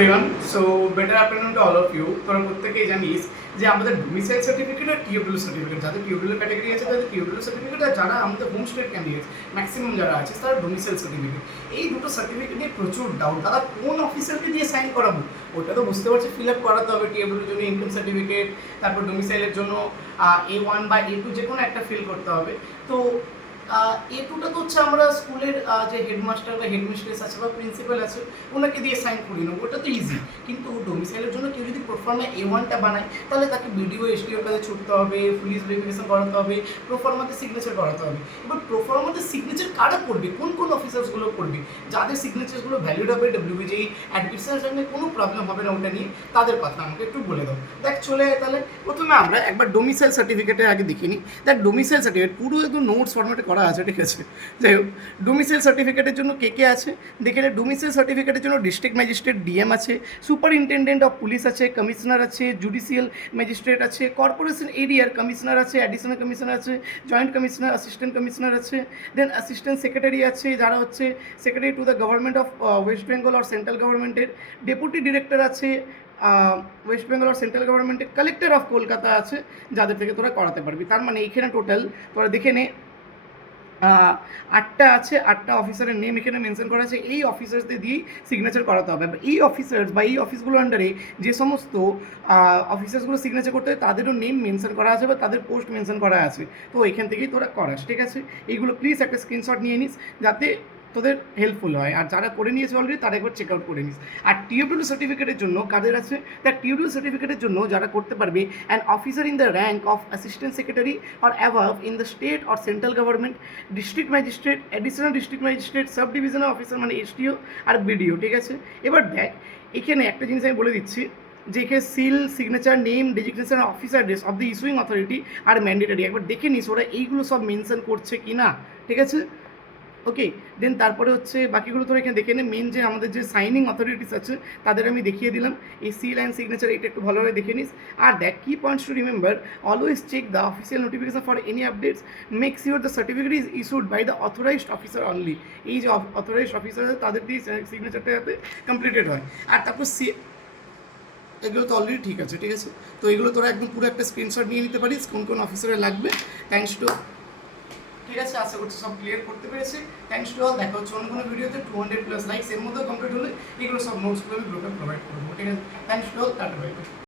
Everyone, so better afternoon to all of you. তোরা প্রত্যেকেই জানিস যে আমাদের ডোমিসাইল সার্টিফিকেট আর টিওডব্লিউ সার্টিফিকেট, যাদের টিওডব্লিউ ক্যাটাগরি আছে তাদের টিওডব্লিউ সার্টিফিকেট, আর যারা আমাদের হোম স্টেট ক্যান্ডিডেট ম্যাক্সিমাম যারা আছে তারা ডোমিসাইল সার্টিফিকেট। এই দুটো সার্টিফিকেট নিয়ে প্রচুর ডাউট, দাদা কোন অফিসারকে দিয়ে সাইন করাবো? ওটা তো বুঝতে পারছি ফিল আপ করাতে হবে। টিওডব্লিউর জন্য ইনকাম সার্টিফিকেট, তারপর ডোমিসাইলের জন্য A1 বা A2 যে কোনো একটা ফিল করতে হবে। তো A2টা তো হচ্ছে আমরা স্কুলের যে হেডমাস্টার বা হেডমিস্ট্রেস আছে বা প্রিন্সিপাল আছে ওনাকে দিয়ে সাইন করিয়ে নেবো, ওটা তো ইজি। কিন্তু ডোমিসাইলের জন্য কেউ যদি প্রোফর্মা A1টা বানায় তাহলে তাকে বিডিও এসডিওর কাছে ছুটতে হবে, পুলিশ ভেরিফিকেশন করাতে হবে, প্রোফর্মাতে সিগনেচার করাতে হবে। এবার প্রোফর্মাতে সিগনেচার কারা করবে, কোন কোন অফিসার্সগুলো করবে? যাদের সিগনেচারগুলো ভ্যালিড হবে, ডব্লিউবিজেই অ্যাডমিশনের সঙ্গে কোনো প্রবলেম হবে না ওটা নিয়ে, তাদের কথা আমাকে একটু বলে দাও। দেখ চলে যায় তাহলে প্রথমে আমরা একবার ডোমিসাইল সার্টিফিকেটের আগে দেখিনি। দেখ ডোমিসাইল সার্টিফিকেট পুরো একদম নোটস ফরম্যাটে করা আছে, ঠিক আছে? যাই হোক, ডোমিসাইল সার্টিফিকেটের জন্য কে কে আছে দেখে নে। ডোমিসাইল সার্টিফিকেটের জন্য ডিস্ট্রিক্ট ম্যাজিস্ট্রেট ডিএম আছে, সুপারিনটেন্ডেন্ট অফ পুলিশ আছে, কমিশনার আছে, জুডিশিয়াল ম্যাজিস্ট্রেট আছে, কর্পোরেশন এরিয়ার কমিশনার আছে, অ্যাডিশনাল কমিশনার আছে, জয়েন্ট কমিশনার, অ্যাসিস্ট্যান্ট কমিশনার আছে, দেন অ্যাসিস্ট্যান্ট সেক্রেটারি আছে যারা হচ্ছে secretary to the government of West Bengal আর সেন্ট্রাল গভর্নমেন্টের, ডেপুটি ডিরেক্টর আছে ওয়েস্ট বেঙ্গল আর সেন্ট্রাল গভর্নমেন্টের, কালেক্টর অফ কলকাতা আছে যাদের থেকে তোরা করাতে পারবি। তার মানে এইখানে টোটাল তোরা দেখে নে 8টা আছে, 8টা অফিসারের নেম এখানে মেনশন করা আছে। এই অফিসার্সদের দিয়েই সিগনেচার করাতে হবে। এই অফিসার্স বা এই অফিসগুলোর আন্ডারে যে সমস্ত অফিসার্সগুলো সিগনেচার করতে হয় তাদেরও নেম মেনশন করা আছে বা তাদের পোস্ট মেনশন করা আছে। তো এখান থেকেই তোরা করাস, ঠিক আছে? এইগুলো প্লিজ একটা স্ক্রিনশট নিয়ে নিস যাতে তোদের হেল্পফুল হয়। আর যারা করে নিয়েছে অলরেডি তারা একবার চেক আউট করে নিস। আর টিওডব্লিউ সার্টিফিকেটের জন্য কাদের আছে? দ্য টিওডব্লিউ সার্টিফিকেটের জন্য যারা করতে পারবে, an officer in the rank of assistant secretary or above in the state or central government, district magistrate, additional district magistrate, sub divisional officer মানে এসডিও আর বিডিও, ঠিক আছে? এবার দেখ এখানে একটা জিনিস আমি বলে দিচ্ছি যে এখানে seal, signature, name, designation, officer dress of the issuing authority আর ম্যান্ডেটারি। একবার দেখে নিস ওরা এইগুলো সব মেনশন করছে কি না, ঠিক আছে? ওকে, দেন তারপরে হচ্ছে বাকিগুলো তোরা এখানে দেখে নে। মেন যে আমাদের যে সাইনিং অথরিটিস আছে তাদের আমি দেখিয়ে দিলাম। এই সিল অ্যান্ড সিগনেচার এটা একটু ভালোভাবে দেখে নিস। আর দেখ কি points to remember, always check the official notification for any updates, make sure the certificate is issued by the authorized officer only. এই যে অথরাইজড অফিসার আছে তাদের দিয়ে সিগনেচারটা যাতে কমপ্লিটেড হয়। আর তারপর এগুলো তো অলরেডি ঠিক আছে, ঠিক আছে? তো এগুলো তোরা একদম পুরো একটা স্ক্রিনশট নিয়ে নিতে পারিস কোন কোন অফিসারের লাগবে। থ্যাংকস টু, ঠিক আছে? আশা করছি সব ক্লিয়ার করতে পেরেছি। Thanks to all. দেখা হচ্ছে অন্য কোনো ভিডিওতে। 200+ লাইকস এর মধ্যে কমপ্লিট হলে এগুলো সব নোটসগুলো আমি গ্রুপে প্রোভাইড করবো, ঠিক আছে? Thanks to all, tata bye bye.